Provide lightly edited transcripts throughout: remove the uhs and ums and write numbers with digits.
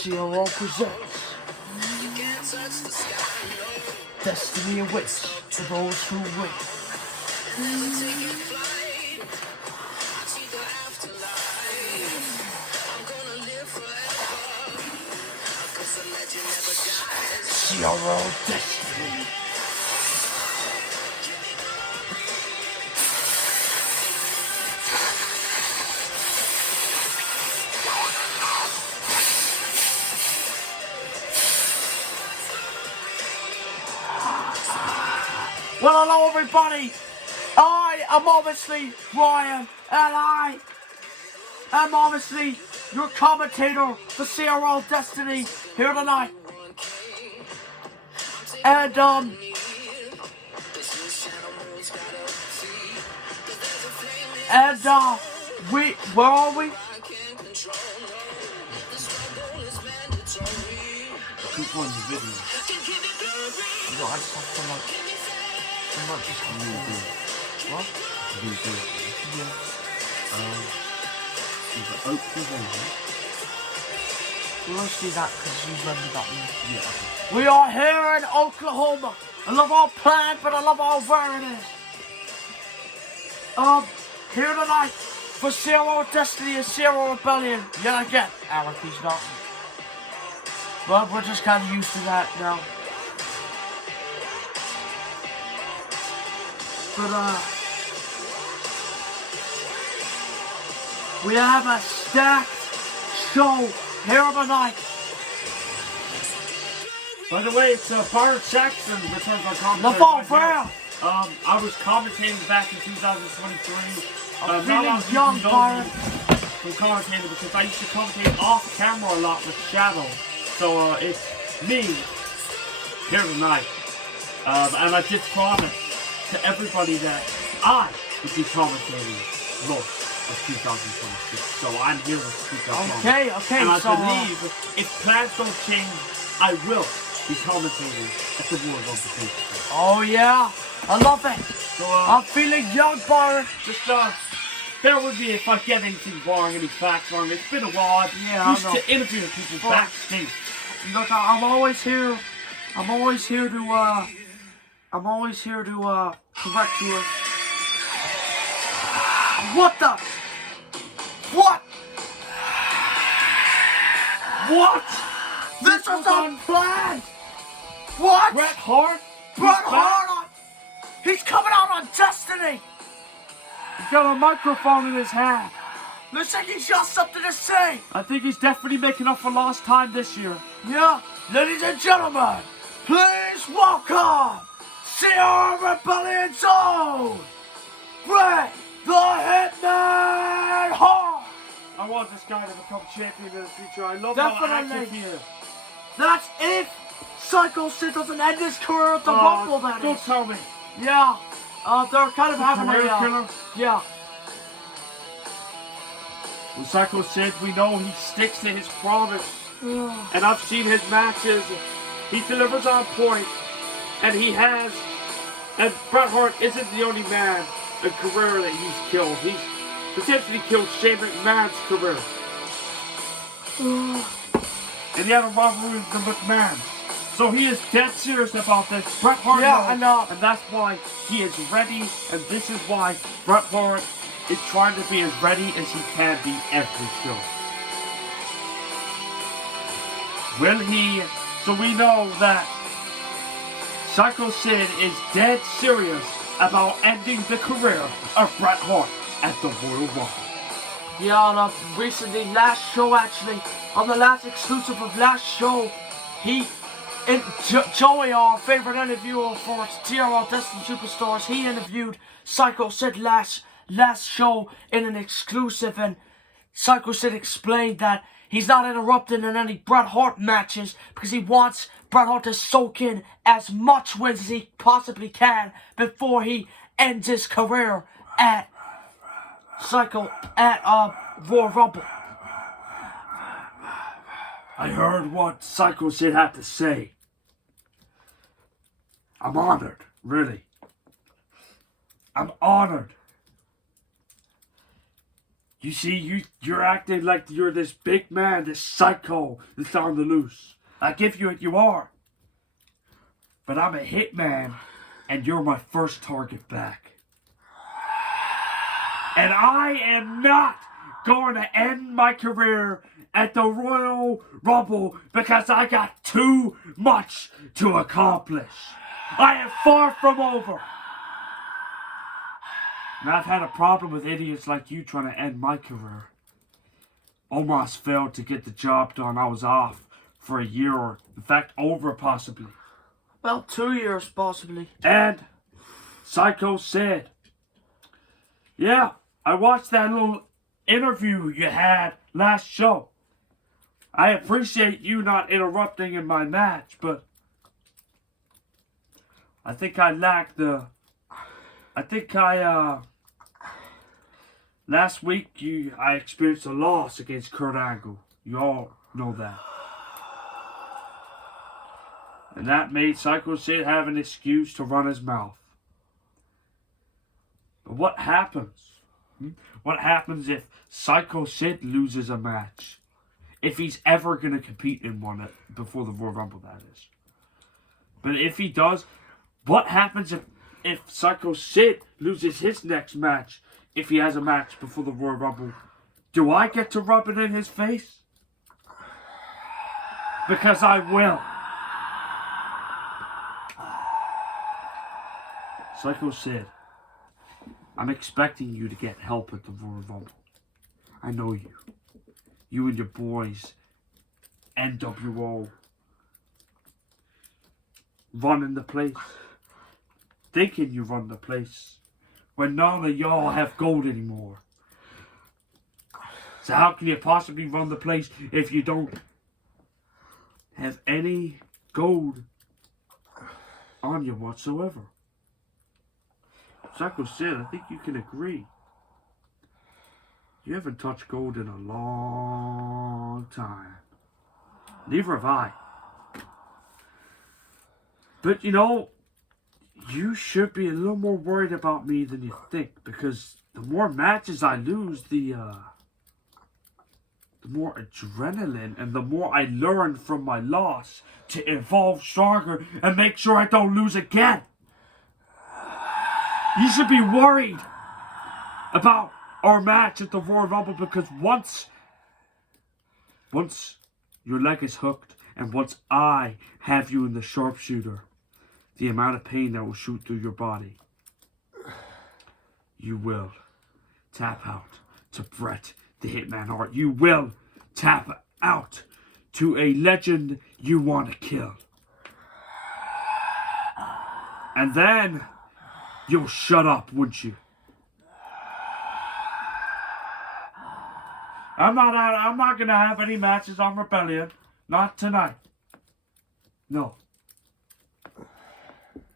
CRO presents Destiny awaits for those who wait. CRO Destiny. Well, hello everybody, I am obviously Ryan, and I am obviously your commentator for CRO Destiny here tonight. And, where are we? Keep on the video. No, I just have to I'm not just what? Video. Yeah. Is it Oakland? We won't see that because you remember that one. Yeah. We are here in Oklahoma. I love our plan, but I love our where it is. Here tonight for CRO Destiny and CRO Rebellion. Yet again, Alec, he's not. Well, we're just kind of used to that now. But, we have a stacked show here tonight. By the way, it's Bart Jackson returns on commentary. LaFall Brown. I was commentating back in 2023. I'm feeling young, Bart. From commentating because I used to commentate off camera a lot with Shadow. So it's me here tonight. And I just promised to everybody that I would be commentating most of 2026. So I'm here to speak up. Okay, and I so, believe if plans don't change, I will be commentating at the World of the Future. Oh yeah, I love it. So I'm feeling young, Bart. Just bear with me if I get anything wrong, any facts wrong. It's been a while. Yeah, used to interview people backstage. Look, I'm always here to correct you. What the? What? What? This was unplanned. What? Bret Hart? Bret Hart! He's coming out on Destiny. He's got a microphone in his hand. Looks like he's got something to say. I think he's definitely making up for lost time this year. Yeah, ladies and gentlemen, please welcome CR Rebellion Zone, Bret the Hitman Hart. I want this guy to become champion in the future. I love Definitely. how active he is. That's if Psycho Sid doesn't end his career at the Rumble, that don't is. tell me. Yeah, they're kind of having Career a, killer? yeah. With Psycho Sid, we know he sticks to his promise. And I've seen his matches. He delivers on point. And he has. And Bret Hart isn't the only man in career that he's killed. He's potentially killed Shane McMahon's career. And he had a rivalry with the McMahons. So he is dead serious about this. Bret Hart knows, and that's why he is ready. And this is why Bret Hart is trying to be as ready as he can be every show. Will he? So we know that Psycho Sid is dead serious about ending the career of Bret Hart at the Royal Rumble. Yeah, on recently, last show actually, on the last exclusive of last show, Joey, our favorite interviewer for TRL Destiny Superstars, he interviewed Psycho Sid last show in an exclusive, and Psycho Sid explained that he's not interrupting in any Bret Hart matches because he wants Bret Hart to soak in as much wins as he possibly can before he ends his career at Royal Rumble. I heard what Psycho Sid had to say. I'm honored, really. I'm honored. You see, you're acting like you're this big man, this psycho that's on the loose. I give you what you are. But I'm a hitman, and you're my first target back. And I am not going to end my career at the Royal Rumble because I got too much to accomplish. I am far from over. And I've had a problem with idiots like you trying to end my career. Almost failed to get the job done. I was off for a year, or in fact over possibly. Well, 2 years possibly. And Psycho said, yeah, I watched that little interview you had last show. I appreciate you not interrupting in my match, but I think I lacked the... Last week I experienced a loss against Kurt Angle. You all know that. And that made Psycho Sid have an excuse to run his mouth. But what happens? What happens if Psycho Sid loses a match? If he's ever going to compete in one before the Royal Rumble, that is. But if he does, what happens if Psycho Sid loses his next match? If he has a match before the Royal Rumble, do I get to rub it in his face? Because I will. Psycho Sid, I'm expecting you to get help at the Royal Rumble. I know you. You and your boys, NWO, running the place. Thinking you run the place. When none of y'all have gold anymore. So how can you possibly run the place if you don't have any gold on you whatsoever? Psycho Sid, I think you can agree. You haven't touched gold in a long time. Neither have I. But you know, you should be a little more worried about me than you think, because the more matches I lose, the more adrenaline and the more I learn from my loss to evolve stronger and make sure I don't lose again. You should be worried about our match at the Royal Rumble, because once your leg is hooked and once I have you in the sharpshooter, the amount of pain that will shoot through your body, you will tap out to Bret the Hitman Hart. You will tap out to a legend you want to kill. And then you'll shut up, wouldn't you? I'm not gonna have any matches on Rebellion. Not tonight. No.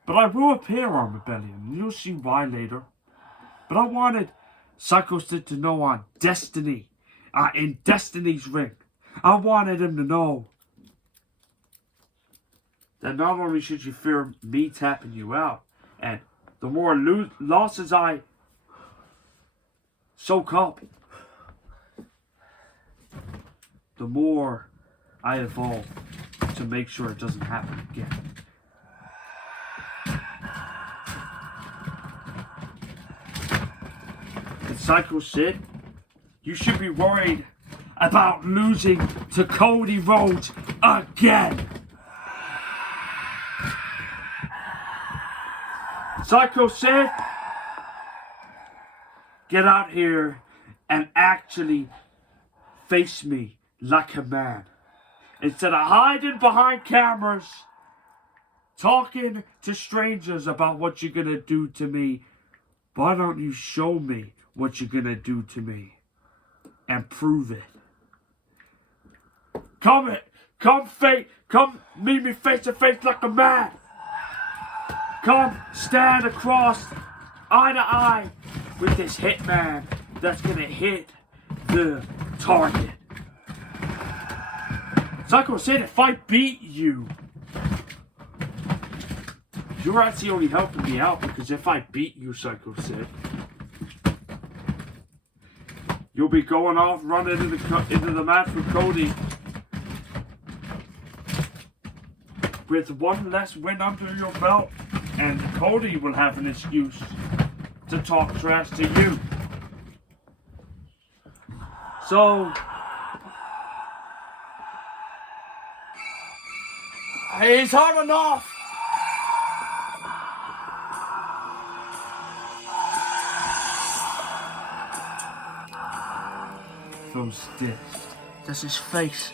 But I will appear on Rebellion, and you'll see why later. But I wanted Psycho Sid to know on Destiny, in Destiny's ring, I wanted him to know that not only should you fear me tapping you out, and the more losses I soak up, the more I evolve to make sure it doesn't happen again. And Psycho Sid, you should be worried about losing to Cody Rhodes again. Psycho Sid, get out here and actually face me like a man. Instead of hiding behind cameras, talking to strangers about what you're going to do to me, why don't you show me what you're going to do to me and prove it? Come meet me face to face like a man. Come stand across eye to eye with this hitman that's going to hit the target. Psycho Sid, if I beat you, you're actually only helping me out, because if I beat you, Psycho Sid, You'll be going off running into the match with Cody with one less win under your belt, and Cody will have an excuse to talk trash to you. So, he's hard enough. those sticks. That's his face.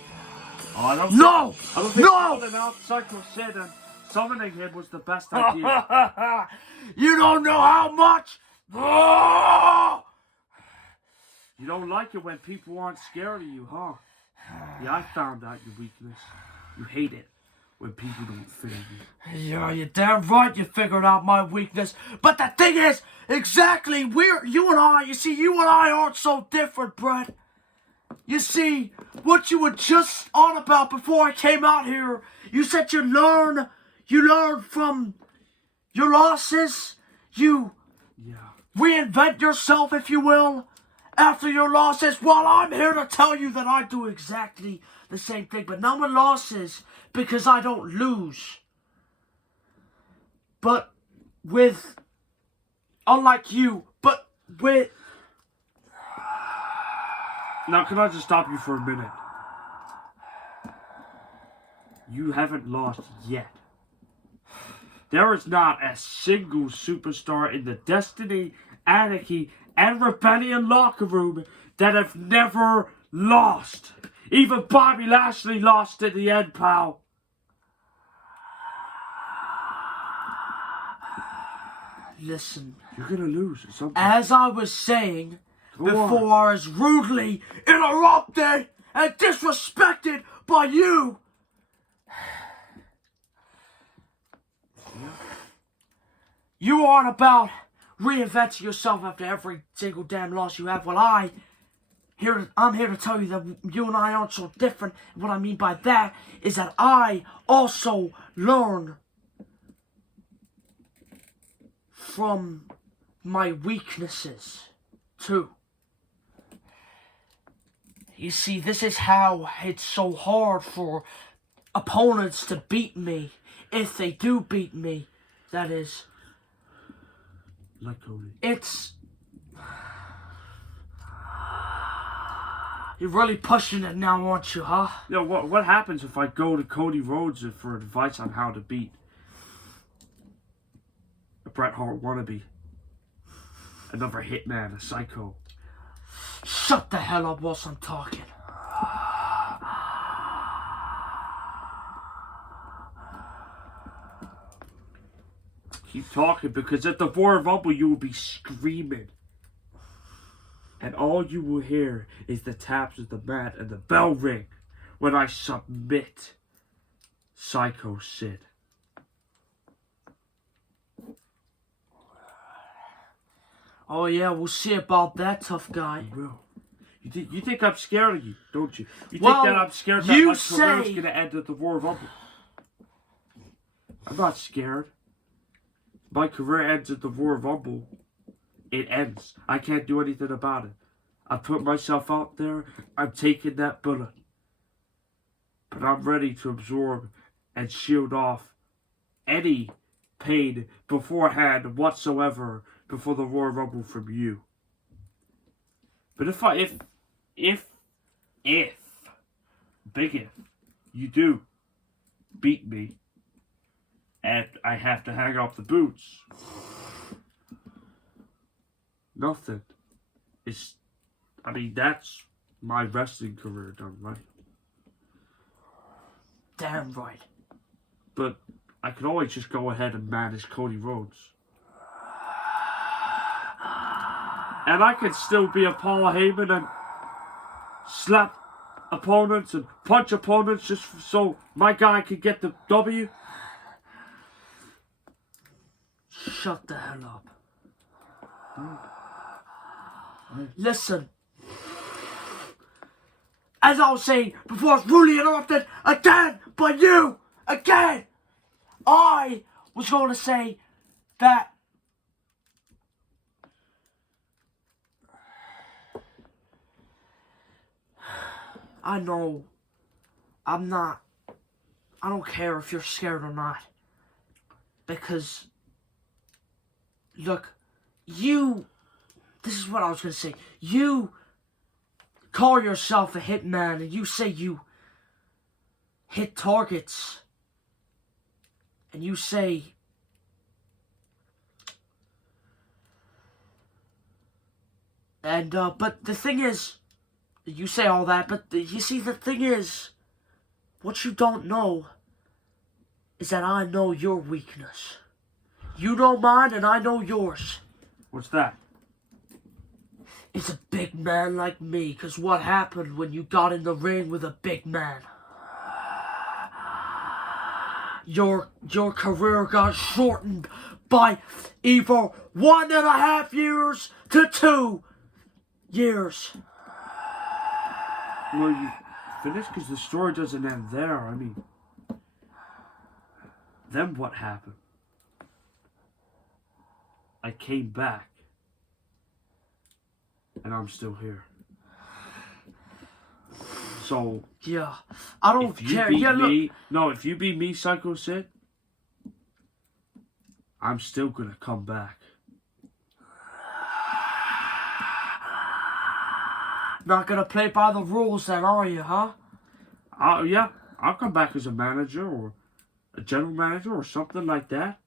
Oh, I don't No! think No! calling out Psycho Sid and summoning him was the best idea. You don't know how much. Oh! You don't like it when people aren't scared of you, huh? Yeah, I found out your weakness. You hate it when people don't fear you. Yeah, you're damn right you figured out my weakness. But the thing is, exactly, you and I aren't so different, Bret. You see, what you were just on about before I came out here, you said you learn from your losses. You reinvent yourself, if you will, after your losses. Well, I'm here to tell you that I do exactly the same thing, but not with losses, because I don't lose. But with, unlike you, but with... Now, can I just stop you for a minute? You haven't lost yet. There is not a single superstar in the Destiny, Anarchy, and Rebellion locker room that have never lost. Even Bobby Lashley lost at the end, pal. Listen. You're gonna lose or something. As I was saying, before I was rudely interrupted and disrespected by you. You aren't about reinventing yourself after every single damn loss you have. Well, I'm here to tell you that you and I aren't so different. And what I mean by that is that I also learn from my weaknesses too. You see, this is how it's so hard for opponents to beat me. If they do beat me, that is. Like Cody. It's... You're really pushing it now, aren't you, huh? Yo, what happens if I go to Cody Rhodes for advice on how to beat a Bret Hart wannabe? Another hitman, a psycho. Shut the hell up whilst I'm talking. Keep talking, because at the Royal Rumble you will be screaming. And all you will hear is the taps of the mat and the bell ring when I submit Psycho Sid. Oh yeah, we'll see about that, tough guy. Bro, you think I'm scared of you, don't you? You Well, think that I'm scared that you my say... career's gonna end at the Royal Rumble? I'm not scared. My career ends at the Royal Rumble. It ends. I can't do anything about it. I put myself out there. I'm taking that bullet. But I'm ready to absorb and shield off any pain beforehand whatsoever before the Royal Rumble from you. But if big if, you do beat me and I have to hang up the boots, nothing. That's my wrestling career done, right? Damn right. But I could always just go ahead and manage Cody Rhodes. And I could still be a Paul Heyman and slap opponents and punch opponents just so my guy could get the W. Shut the hell up. Listen. As I was saying before I was rudely interrupted again by you. Again. I was going to say that I know I'm not, I don't care if you're scared or not. Because, look, this is what I was going to say. You call yourself a hitman and you say you hit targets. And you say, but the thing is, you say all that, but you see, the thing is, what you don't know is that I know your weakness. You know mine and I know yours. What's that? It's a big man like me, because what happened when you got in the ring with a big man? Your career got shortened by either 1.5 years to 2 years. Well, you finished? Because the story doesn't end there. I mean, then what happened? I came back. And I'm still here. So... yeah, I don't care. Yeah, look. No, if you beat me, Psycho Sid, I'm still gonna come back. Not gonna play by the rules then, are you, huh? Yeah, I'll come back as a manager or a general manager or something like that.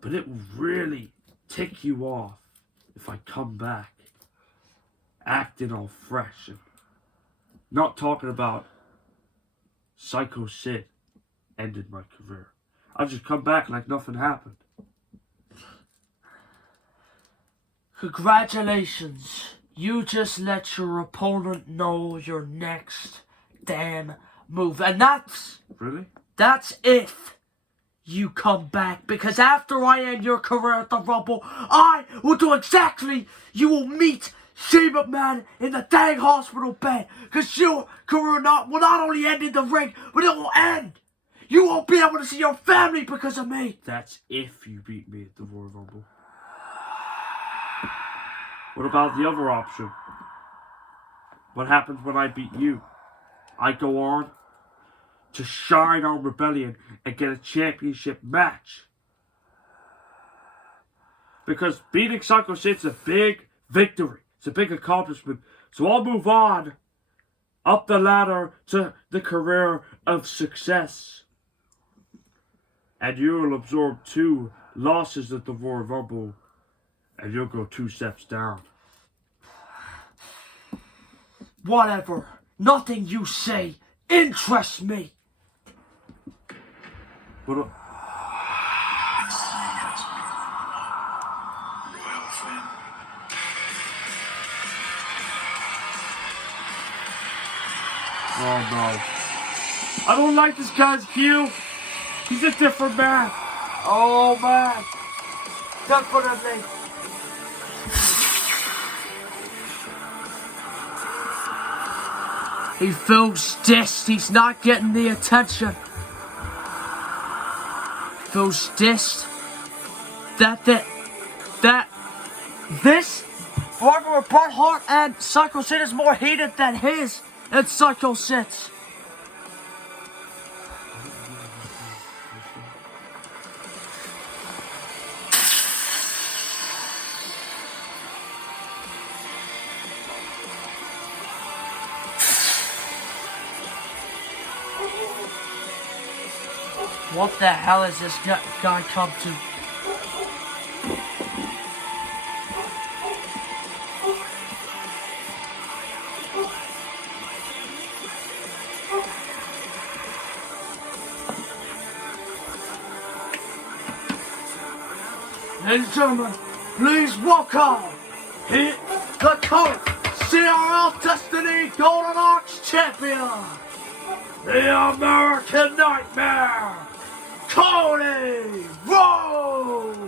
But it will really tick you off if I come back acting all fresh and not talking about Psycho Sid ended my career. I'll just come back like nothing happened. Congratulations. You just let your opponent know your next damn move. And that's... Really? That's if you come back. Because after I end your career at the Rumble, I will do exactly... You will meet Shane McMahon in the dang hospital bed. Because your career will not only end in the ring, but it will end. You won't be able to see your family because of me. That's if you beat me at the Royal Rumble. What about the other option? What happens when I beat you? I go on to shine on Rebellion and get a championship match. Because beating Psycho Sid's a big victory. It's a big accomplishment. So I'll move on up the ladder to the career of success. And you'll absorb 2 losses at the Royal Rumble. And you'll go 2 steps down. Whatever. Nothing you say interests me. But oh no. I don't like this guy's view. He's a different man. Oh man. Definitely. He feels dissed. He's not getting the attention. Feels dissed. This rivalry with Bret Hart and Psycho Sid is more hated than his and Psycho Sid's. What the hell has this guy come to? Ladies and gentlemen, please welcome the current CRL Destiny Golden Arch Champion, the American Nightmare, Cody Rhodes!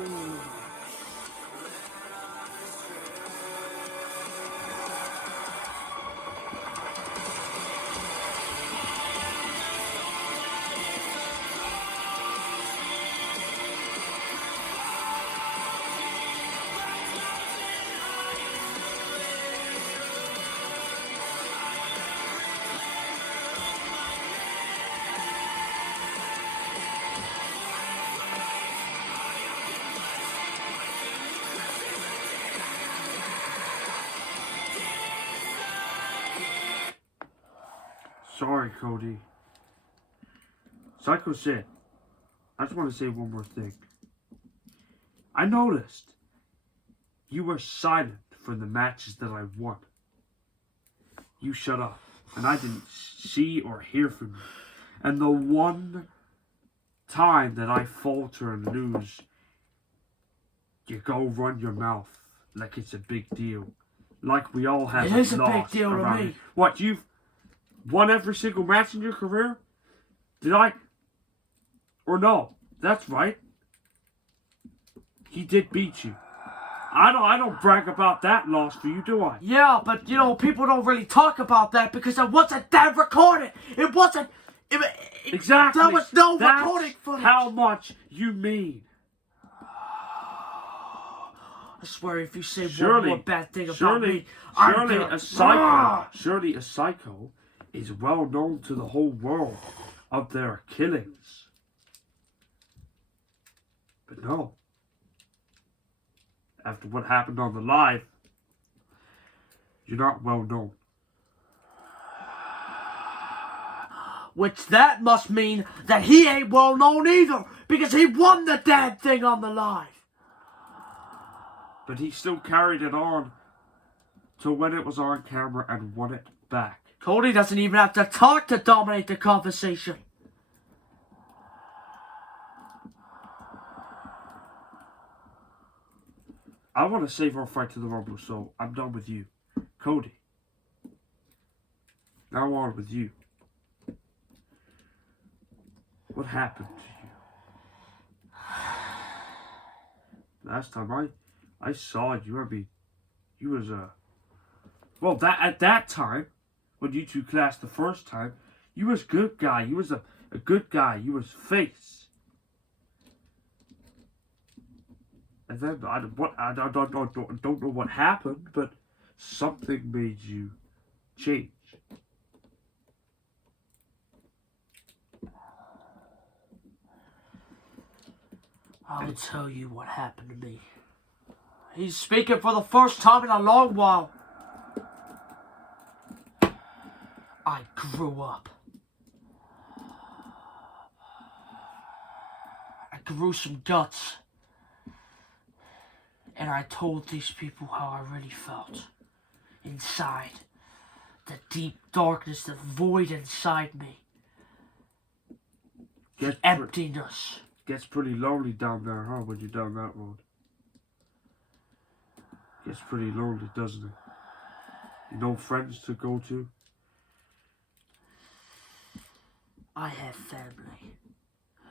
sorry, Cody. Psycho Sid, I just want to say one more thing. I noticed you were silent for the matches that I won. You shut up, and I didn't see or hear from you. And the one time that I falter and lose, you go run your mouth like it's a big deal. Like we all have It is a big lost deal to around me. it. What, you've won every single match in your career? Did I? Or no? That's right. He did beat you. I don't brag about that loss for you, do I? Yeah, but you know, people don't really talk about that because it wasn't that recorded. It wasn't. Exactly. There was no That's recording footage. how much you mean. I swear, if you say one more bad thing about me, surely a psycho is well known to the whole world of their killings. But no. After what happened on the live, you're not well known. Which that must mean that he ain't well known either, because he won the damn thing on the live. But he still carried it on to when it was on camera and won it back. Cody doesn't even have to talk to dominate the conversation. I want to save our fight to the Rumble, so I'm done with you. Cody. Now on with you. What happened to you? Last time I saw you, I mean, you was well, at that time, when you two clashed the first time, you was good guy. You was a good guy. You was face. And then I don't know what happened, but something made you change. I'll tell you what happened to me. He's speaking for the first time in a long while. I grew up. I grew some guts. And I told these people how I really felt. Inside. The deep darkness, the void inside me. The emptiness. Gets pretty lonely down there, huh, when you're down that road. Gets pretty lonely, doesn't it? You no friends to go to? I have family.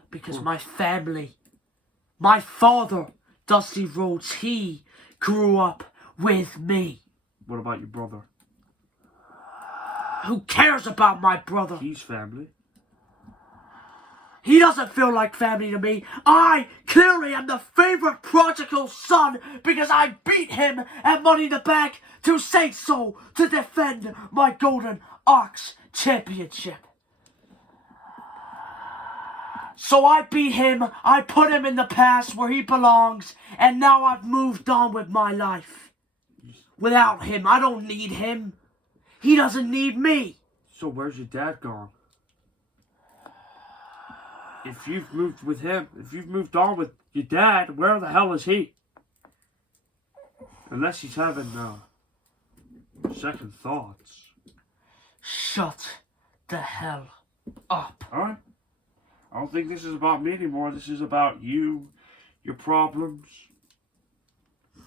Because my family, my father, Dusty Rhodes, he grew up with me. What about your brother? Who cares about my brother? He's family. He doesn't feel like family to me. I clearly am the favorite prodigal son because I beat him at Money in the Bank to say so, to defend my Golden Ox Championship. So I beat him, I put him in the past where he belongs, and now I've moved on with my life. Without him, I don't need him. He doesn't need me. So where's your dad gone? If you've moved with him, if you've moved on with your dad, where the hell is he? Unless he's having second thoughts. Shut the hell up. Alright? I don't think this is about me anymore. This is about you, your problems,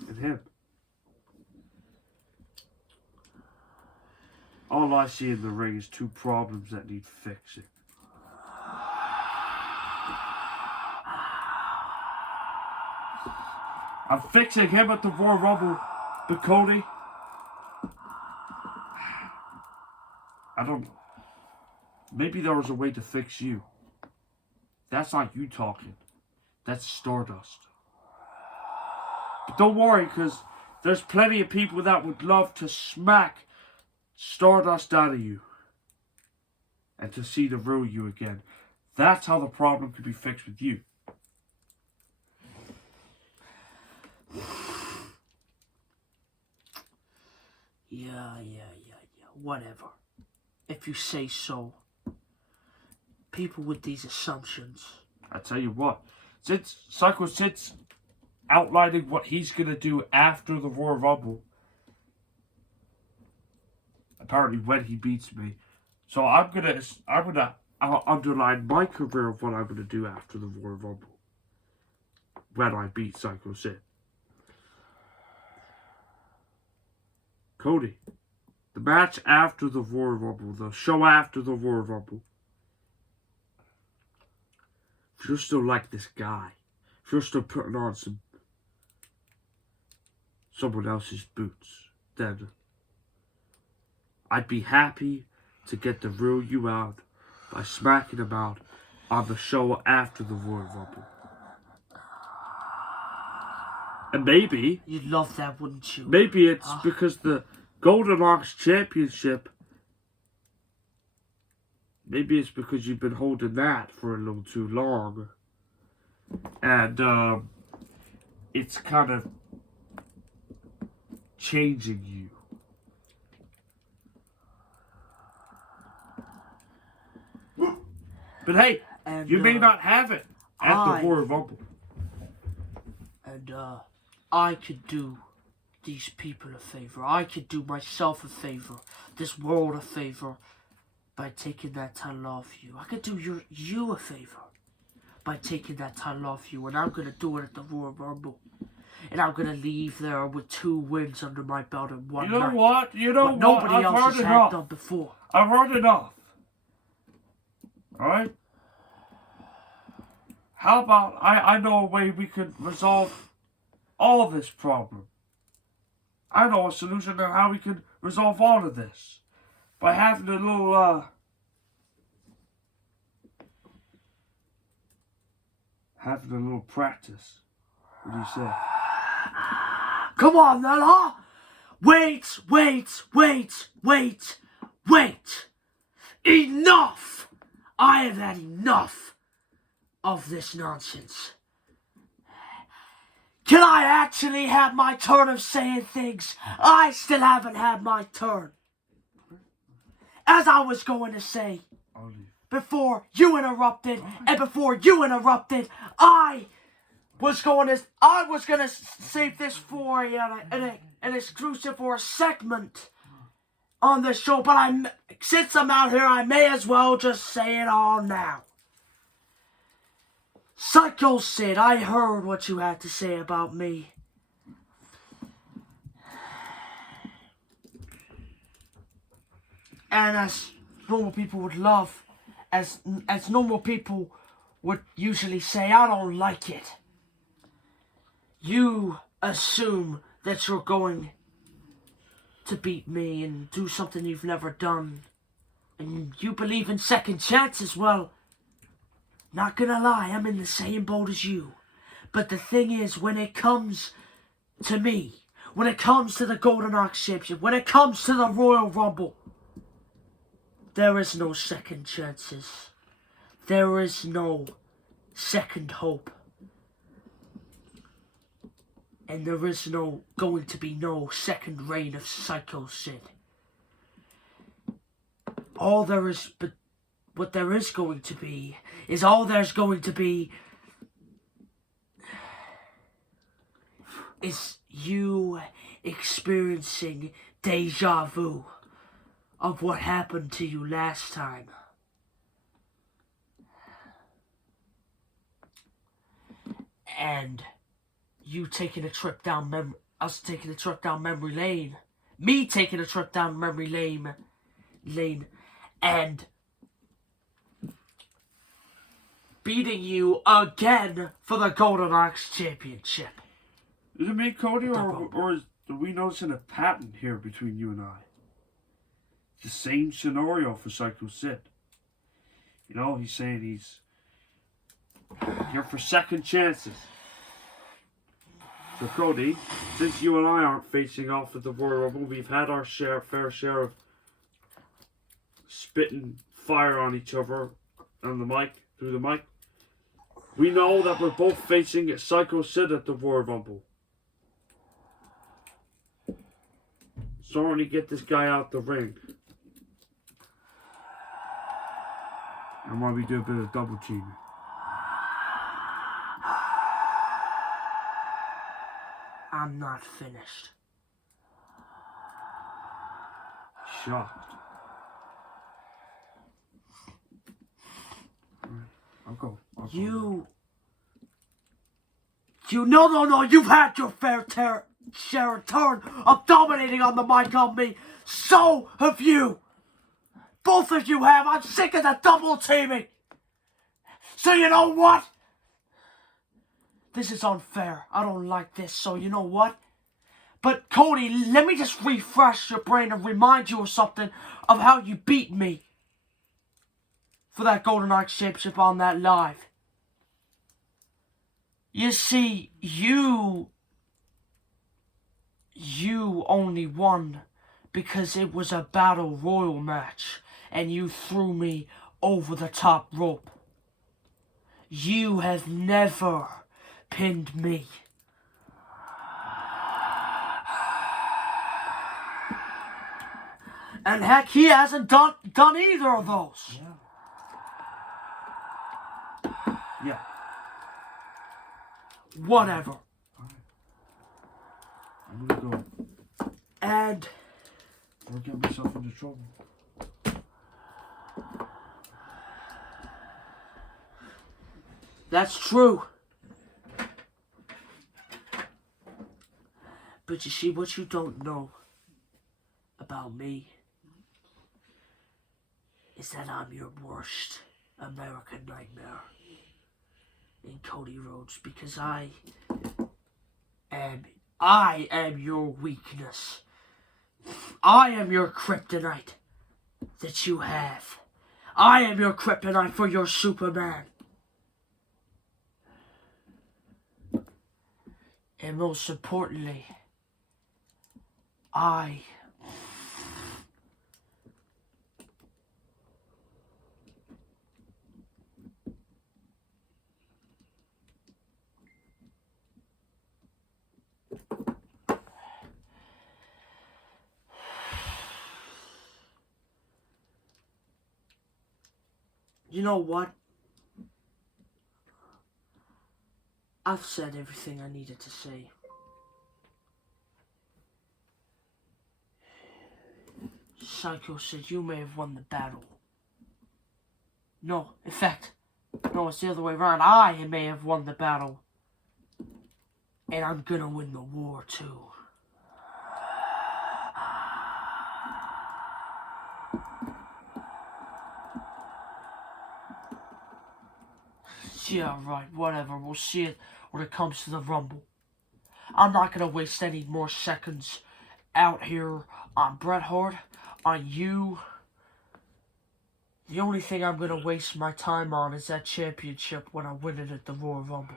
and him. All I see in the ring is two problems that need fixing. I'm fixing him at the Royal Rumble, but Cody, I don't know. Maybe there was a way to fix you. That's not you talking. That's Stardust. But don't worry, because there's plenty of people that would love to smack Stardust out of you. And to see the real you again. That's how the problem could be fixed with you. Yeah. Whatever. if you say so. People with these assumptions. I tell you what, since Psycho Sid's outlining what he's gonna do after the Royal Rumble, apparently when he beats me, so I'll underline my career of what I'm gonna do after the Royal Rumble when I beat Psycho Sid. Cody, the match after the Royal Rumble, the show after the Royal Rumble. If you're still like this guy, if you're still putting on someone else's boots, then I'd be happy to get to rule you out by smacking him out on the show after the Royal Rumble. And maybe... You'd love that, wouldn't you? Maybe it's because the Golden Ox Championship... Maybe it's because you've been holding that for a little too long. And, it's kind of changing you. But hey, and, you may not have it at the Royal Rumble. And, I could do these people a favor. I could do myself a favor. This world a favor. By taking that title off you. I could do you a favor. By taking that title off you. And I'm going to do it at the Royal Rumble. And I'm going to leave there with 2 wins under my belt in one night. You know what? Nobody else has had done before. I've heard enough. Alright? How about, I know a way we could resolve all this problem. I know a solution to how we can resolve all of this. By having a little, practice. What do you say? Come on, then, huh? Wait. Enough! I have had enough of this nonsense. Can I actually have my turn of saying things? I still haven't had my turn. As I was going to say, before you interrupted, and before you interrupted, I was gonna save this for an exclusive or a segment on the show. But since I'm out here, I may as well just say it all now. Psycho Sid, I heard what you had to say about me. And as normal people would love, as normal people would usually say, I don't like it. You assume that you're going to beat me and do something you've never done. And you believe in second chances. Well, not gonna lie, I'm in the same boat as you. But the thing is, when it comes to me, when it comes to the Golden Ox Championship, when it comes to the Royal Rumble, there is no second chances. There is no second hope. And there is going to be no second reign of Psycho Sid. What there is going to be is is you experiencing deja vu of what happened to you last time. And you taking a trip down us taking a trip down memory lane. Me taking a trip down memory lane and beating you again for the Golden Ox Championship. Is it me, Cody, or are we noticing a pattern here between you and I? The same scenario for Psycho Sid. You know, he's saying he's here for second chances. So Cody, since you and I aren't facing off at the Royal Rumble, we've had our fair share of spitting fire on each other on the mic, through the mic. We know that we're both facing Psycho Sid at the Royal Rumble. Starting to get this guy out the ring. And why we do a bit of double teaming. I'm not finished. Shocked. I'll go. No, you've had your fair share and turn of dominating on the mic on me. So have you. Both of you have. I'm sick of the double teaming. So you know what? This is unfair. I don't like this, so you know what? But Cody, let me just refresh your brain and remind you of something of how you beat me for that Golden Arc Championship on that live. You see, you only won because it was a battle royal match and you threw me over the top rope. You have never pinned me. And heck, he hasn't done either of those. Yeah. Whatever. I'm gonna go. And Or get myself into trouble. that's true. But you see, what you don't know about me is that I'm your worst American nightmare in Cody Rhodes, because I am your weakness. I am your kryptonite that you have. I am your kryptonite for your Superman. And most importantly, you know what? I've said everything I needed to say. Psycho said you may have won the battle. No, in fact, no, it's the other way around. I may have won the battle. And I'm gonna win the war too. Yeah, right, whatever. We'll see it when it comes to the Rumble. I'm not gonna waste any more seconds out here on Bret Hart, on you. The only thing I'm gonna waste my time on is that championship when I win it at the Royal Rumble.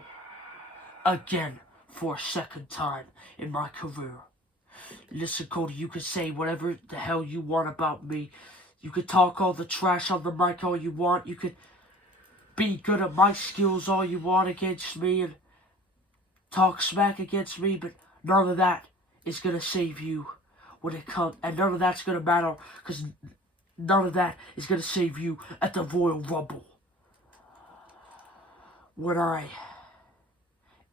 Again, for a second time in my career. Listen, Cody, you can say whatever the hell you want about me. You could talk all the trash on the mic all you want. You could be good at my skills all you want against me and talk smack against me, but none of that is gonna save you when it comes, and none of that's gonna matter, because none of that is gonna save you at the Royal Rumble when I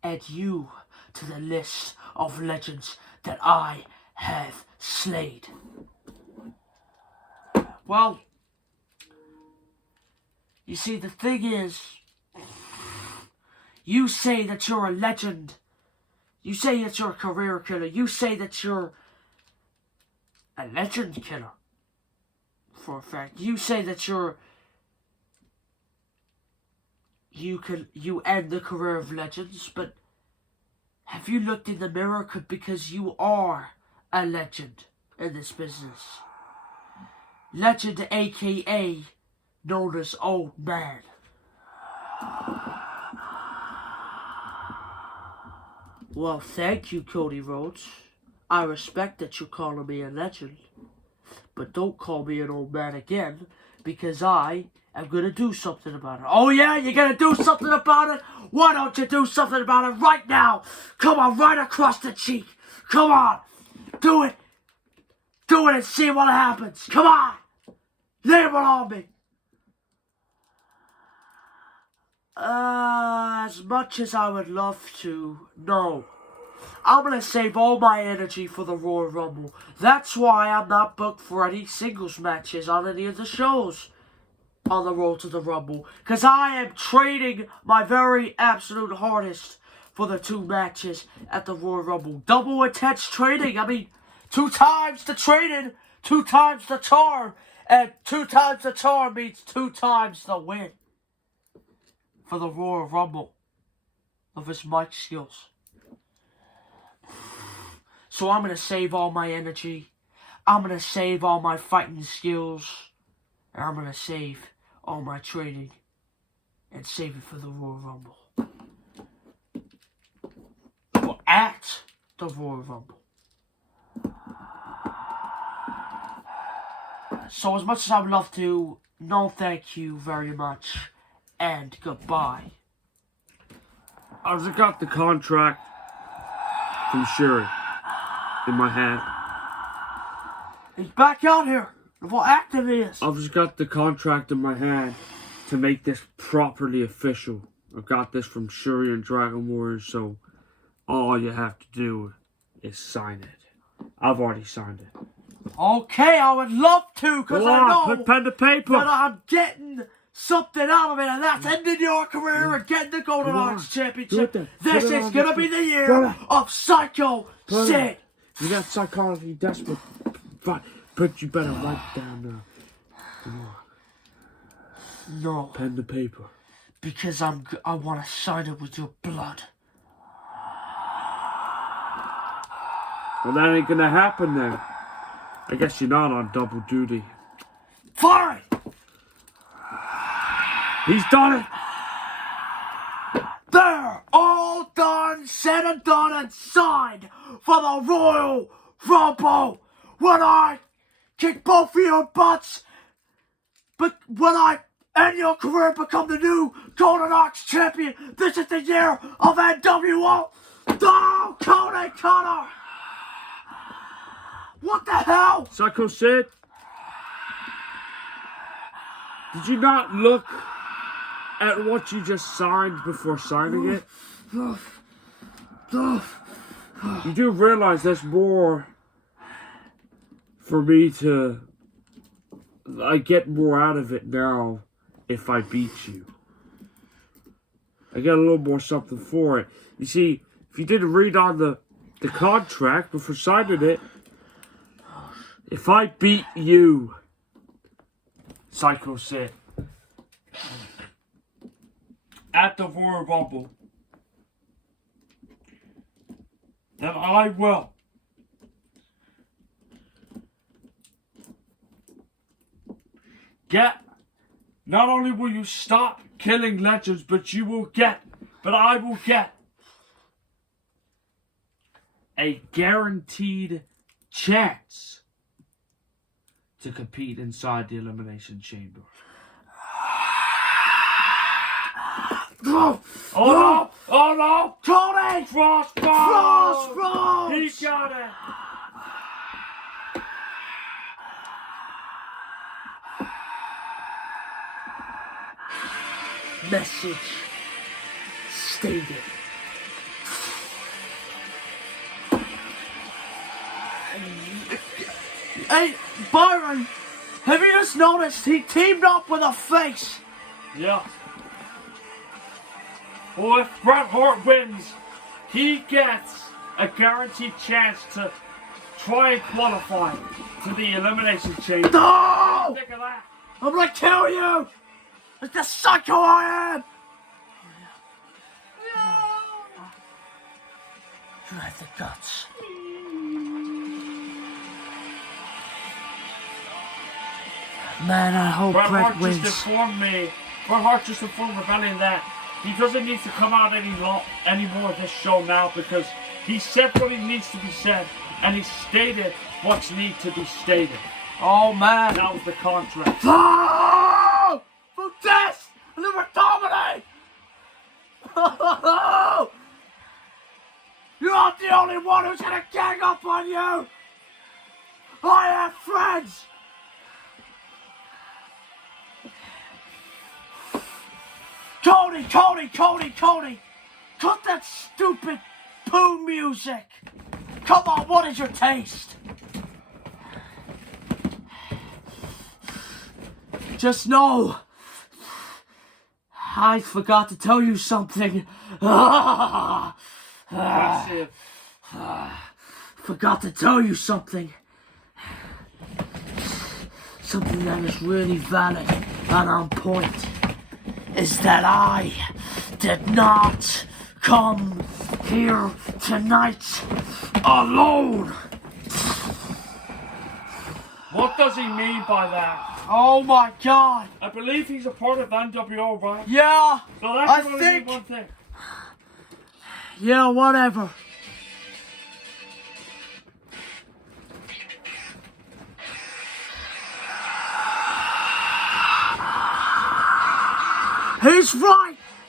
add you to the list of legends that I have slayed. Well, you see, the thing is, you say that you're a legend. You say that you're a career killer. You say that you're a legend killer. For a fact. You say that you end the career of legends, but have you looked in the mirror? Because you are a legend in this business. Legend, aka known as Old Man. Well, thank you, Cody Rhodes. I respect that you're calling me a legend. But don't call me an old man again, because I am going to do something about it. Oh yeah, you're going to do something about it? Why don't you do something about it right now? Come on, right across the cheek. Come on. Do it. Do it and see what happens. Come on. Lay it on me. As much as I would love to, no. I'm gonna save all my energy for the Royal Rumble. That's why I'm not booked for any singles matches on any of the shows on the road to the Rumble. Because I am training my very absolute hardest for the 2 matches at the Royal Rumble. Double intense training. I mean, 2 times the training, 2 times the charm. And 2 times the charm means 2 times the win for the Royal Rumble of his mic skills. So I'm going to save all my energy. I'm going to save all my fighting skills. And I'm going to save all my training. And save it for the Royal Rumble. Or at the Royal Rumble. So as much as I would love to, no thank you very much. And goodbye. I've just got the contract from Shuri in my hand. He's back out here. What active he is. I've just got the contract in my hand to make this properly official. I got this from Shuri and Dragon Warriors, so all you have to do is sign it. I've already signed it. Okay, I would love to, because I know put pen to paper. that I'm getting something out of it, and that's ending your career and getting the Golden Arts Championship. This is going to be the year of Psycho Sid. You got psychology desperate, but you better write down No, pen to paper. because I want to sign it with your blood. Well, that ain't gonna happen then. I guess you're not on double duty. Fine! He's done it! They're all done, said and done and signed for the Royal Rumble. When I kick both of your butts, but when I end your career and become the new Golden Axe Champion, this is the year of NWO. Oh, Cody Connor! What the hell? Psycho Sid? Did you not look at what you just signed before signing it? You do realize there's more for me to... I get more out of it now if I beat you. I get a little more something for it. You see, if you didn't read on the contract before signing it, if I beat you, Psycho Sid, at the Royal Rumble, then I will get, not only will you stop killing legends, but I will get a guaranteed chance to compete inside the Elimination Chamber. No! Oh no! Oh no! Cody! Frostball! He got it! Message stated. Hey, Byron, have you just noticed he teamed up with a face? Yeah. Well, if Bret Hart wins, he gets a guaranteed chance to try and qualify to the Elimination Chamber. No! Think of that. I'm gonna kill you! It's the psycho I am! You have the guts. Man, I hope Bret Bret Hart wins. just informed me. Bret Hart just informed Rebellion that he doesn't need to come out anymore of this show now because he said what he needs to be said and he stated what's need to be stated. Oh man. That was the contract. Oh! For death! And then we're dominate! You're not the only one who's gonna gang up on you! I have friends! Cody! Cut that stupid poo music! Come on, what is your taste? Just know, I forgot to tell you something. That's it. Forgot to tell you something. Something that is really valid and on point is that I did not come here tonight alone. What does he mean by that? Oh my God. I believe he's a part of NWO, right? Yeah, So that I can only think. mean one thing. Yeah, whatever.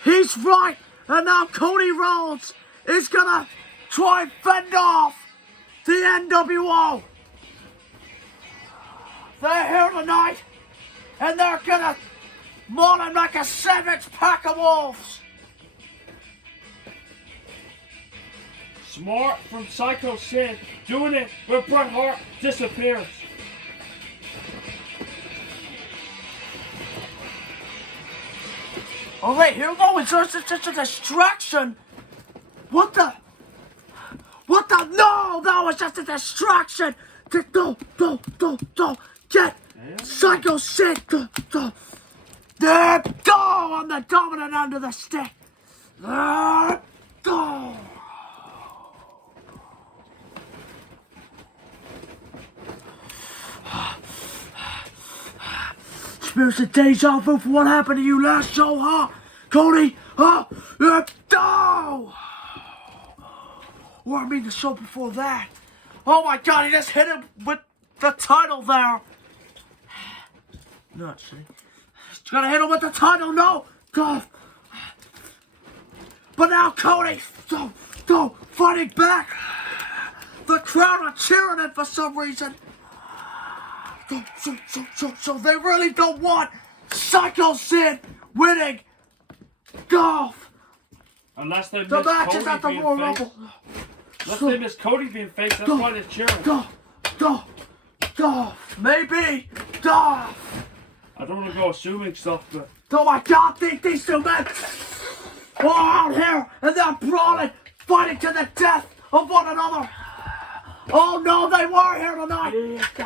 He's right, and now Cody Rhodes is gonna try and fend off the NWO. They're here tonight, and they're gonna maul him like a savage pack of wolves. Smart from Psycho Sid, doing it when Bret Hart disappears. Oh wait, here we go, it's just a distraction. What the? No, that was just a distraction. Don't get Psycho Sid. There, go on the dominant end of the stick. There, go. Experience a deja vu for what happened to you last show, huh? Cody, huh? No! Or I mean the show before that. Oh my God, he just hit him with the title there. Nuts, see? He's gonna hit him with the title, no! Go! But now Cody, fighting back. The crowd are cheering him for some reason. So they really don't want Psycho Sid winning golf. Unless they miss The match Cody is at the being Royal face. Rumble. Unless they miss Cody being face, that's why they're cheering. Golf. Maybe. Golf. I don't want to go assuming stuff, but... Oh my God, these two men are out here and they're brawling, fighting to the death of one another. Oh no, they were here tonight.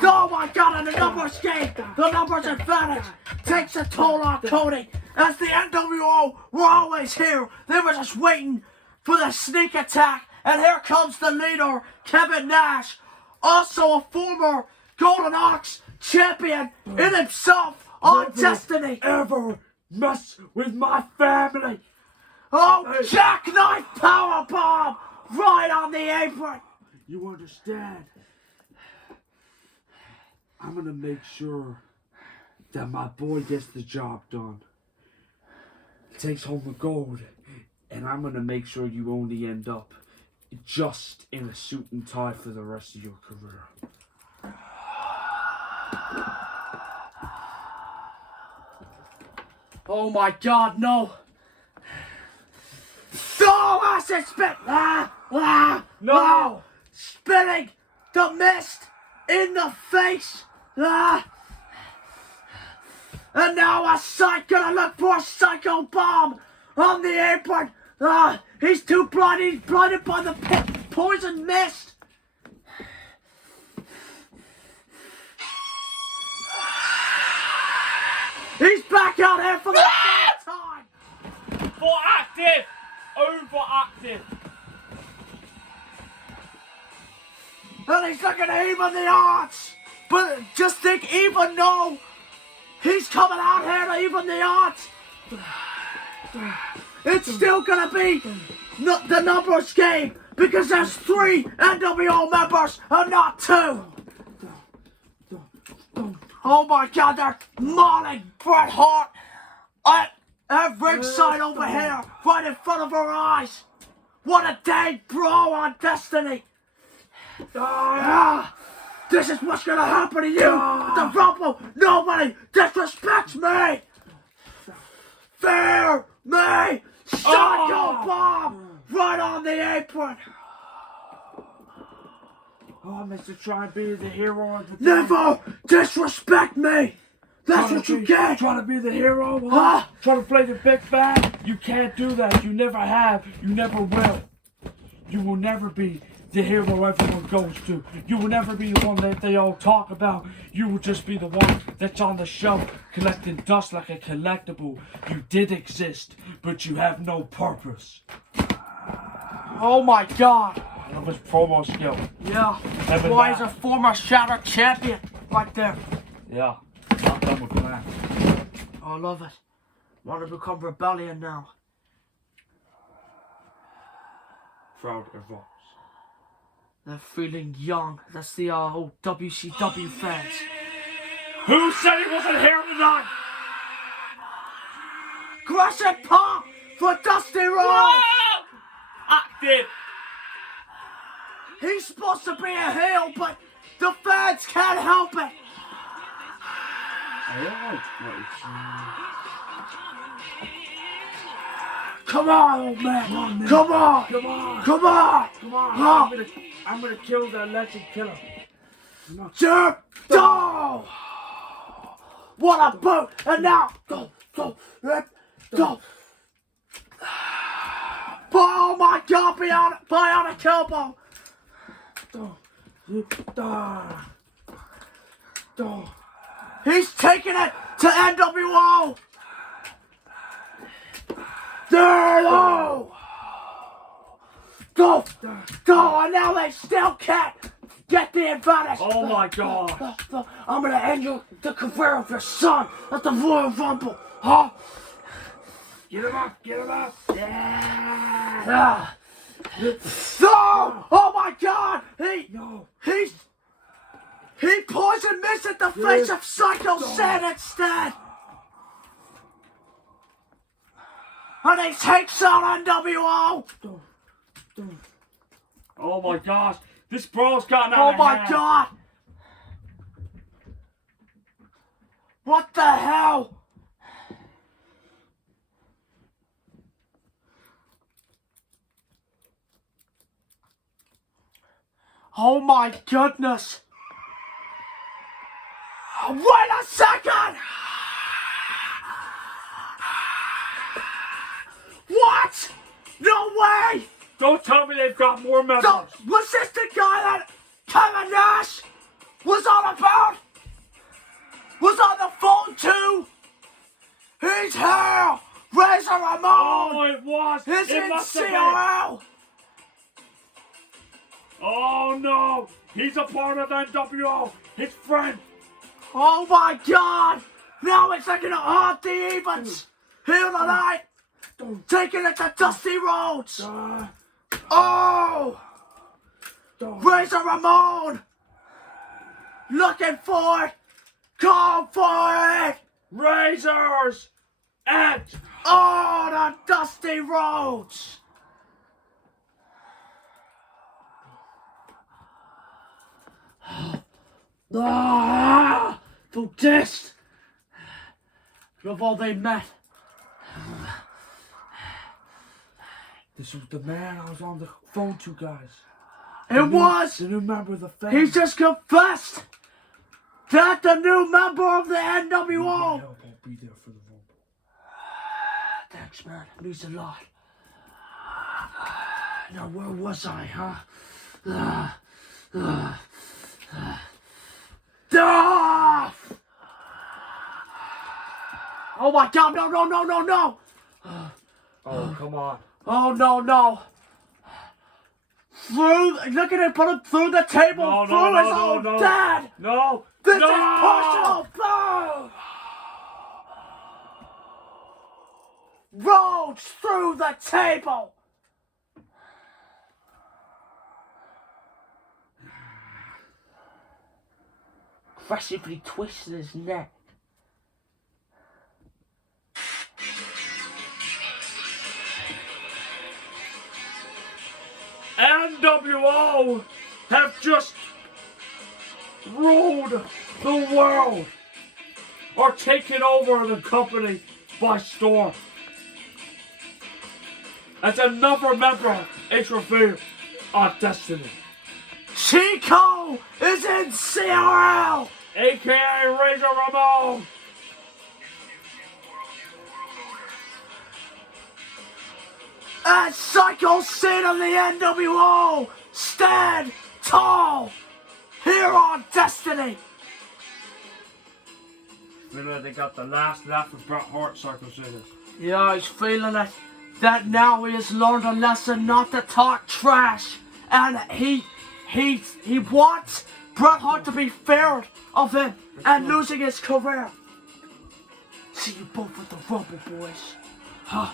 Oh my God, and the numbers game, the numbers advantage takes a toll on Cody. As the NWO were always here, they were just waiting for the sneak attack. And here comes the leader, Kevin Nash, also a former Golden Ox champion in himself on Destiny. Ever mess with my family? Oh, jackknife powerbomb right on the apron. You understand? I'm gonna make sure that my boy gets the job done. Takes home the gold, and I'm gonna make sure you only end up just in a suit and tie for the rest of your career. Oh my God, no. No, acid spit. No. Spitting the mist in the face. And now a psych gonna look for a psycho bomb on the apron. He's too blind. He's blinded by the poison mist. He's back out here for the third time. For active! Overactive! And he's looking to even the odds. But just think, even though he's coming out here to even the odds, it's still gonna be the numbers game because there's 3 NWO members and not 2. Oh my God, they're mauling Bret Hart at ringside over here, right in front of our eyes. What a dang brawl on Destiny. This is what's gonna happen to you. The Rumble, nobody disrespects me. Fair Me! Psycho Bomb! Right on the apron! Oh, Mr. Try and be the hero of the day. Never disrespect me! That's what you get! Trying to be the hero, huh? Huh? Trying to play the big bad? You can't do that. You never have. You never will. You will never be the hero everyone goes to. You will never be the one that they all talk about. You will just be the one that's on the show collecting dust like a collectible. You did exist, but you have no purpose. Oh my god! I love his promo skill. Yeah. Evan Why he's Bass. a former Shatter champion right there. Yeah, not done with that. Oh, I love it. Want to become Rebellion now. Proud evolves. They're feeling young. That's the old WCW fans. Who said he wasn't here tonight? Aggressive pop for Dusty Rhodes! Active. He's supposed to be a heel, but the fans can't help it. Come on, old man. Come on. Come on. Come on. Come on. Huh? I'm gonna kill that legend killer. Jump. Go. What a boot. And now. Go. Oh my god, bionic elbow. He's taking it to NWO. Go! And now they still can't get the advantage. Oh my god. I'm gonna end the career of your son at the Royal Rumble. Huh? Get him up. Yeah. No! Oh my god! He poisoned Miss at the face of Psycho Sid instead! And he takes out NWO! Oh my gosh. This brawl's gotten out Oh of my hand. god! What the hell? Oh my goodness! Wait a second! What? No way! Don't tell me they've got more members. Was this the guy that Kevin Nash was on about? Was on the phone too? He's here! Razor Ramon! Oh, it was. He's It in must have been. CRL! Oh no. He's a part of NWO. His friend. Oh my god! Now it's like an haunt the evens! Here tonight! Taking it to Dusty Rhodes! Oh! Razor Ramon! Looking for it! Call for it! Razors. Edge. Oh, the Dusty Rhodes! To this! Of all they met. This was the man I was on the phone to, guys. It was! The new member of the family. He just confessed that the new member of the My NWO. help won't be there for the Rumble. Thanks, man. It means a lot. Now, where was I, huh? Oh my god, no! Oh, come on. Oh no! Look at it, put him through the table, No, through his own dad! No. This no. is personal! Boom! Rhodes through the table! Aggressively twisted his neck. NWO have just ruled the world, or taken over the company by storm. as another member is revealed on Destiny. Chico is in CRL! AKA Razor Ramon. And Psycho Sid of the NWO stand tall here on Destiny. You know they got the last laugh with Bret Hart, Psycho Sid. Yeah, he's feeling it. That now he has learned a lesson not to talk trash. And he wants Bret Hart to be feared of him and losing his career. See you both with the Rumble, boys. Huh.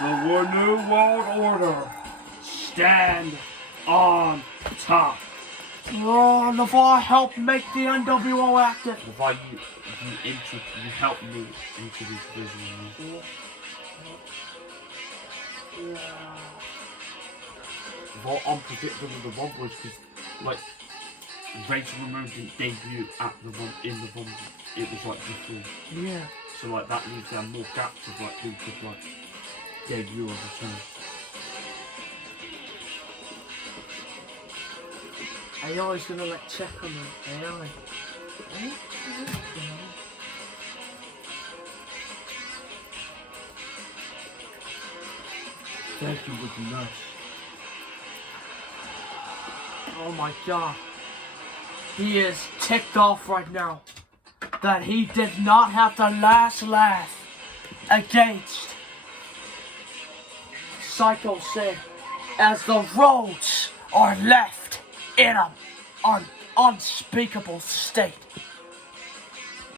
The New World Order stand on top. Oh, LeVar helped make the NWO active. LeVar, you helped me introduce business. LeVar unpredictable the Rumble because, like, Razor Ramon didn't debut at the in the Rumble. It was like before. Yeah. So like that leaves there more gaps of like who could like debut or return. Are you always gonna like check on them? AI? Thank you would be nice. Oh my god. He is ticked off right now that he did not have the last laugh against Psycho Sid as the Rhodes are left in an unspeakable state.